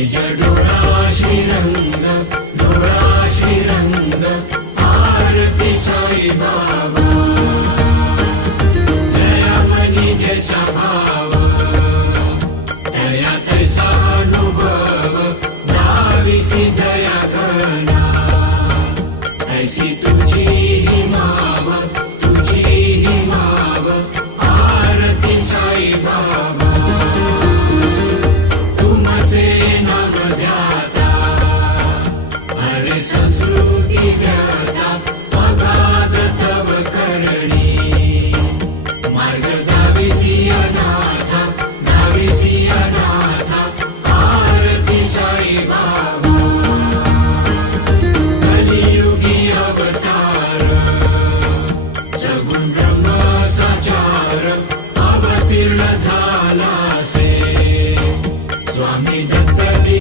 निज डोळा श्रीरंग, डोळा श्रीरंग, आरती साई बाबा. जया मनी जैसा भाव, दया तैसा अनुभव, दाविसी दया घना, ऐसी तुझी ही माव, तुझी ही माव, आरती साई बाबा. तुमचे नाम ध्याता, हरे संस्कृती ज्ञाता, अगाध तव करणी, मार्ग दाविसी अनाथा, दाविसी अनाथा, आरती साई बाबा. कलियुगी अवतार, सगुण ब्रह्म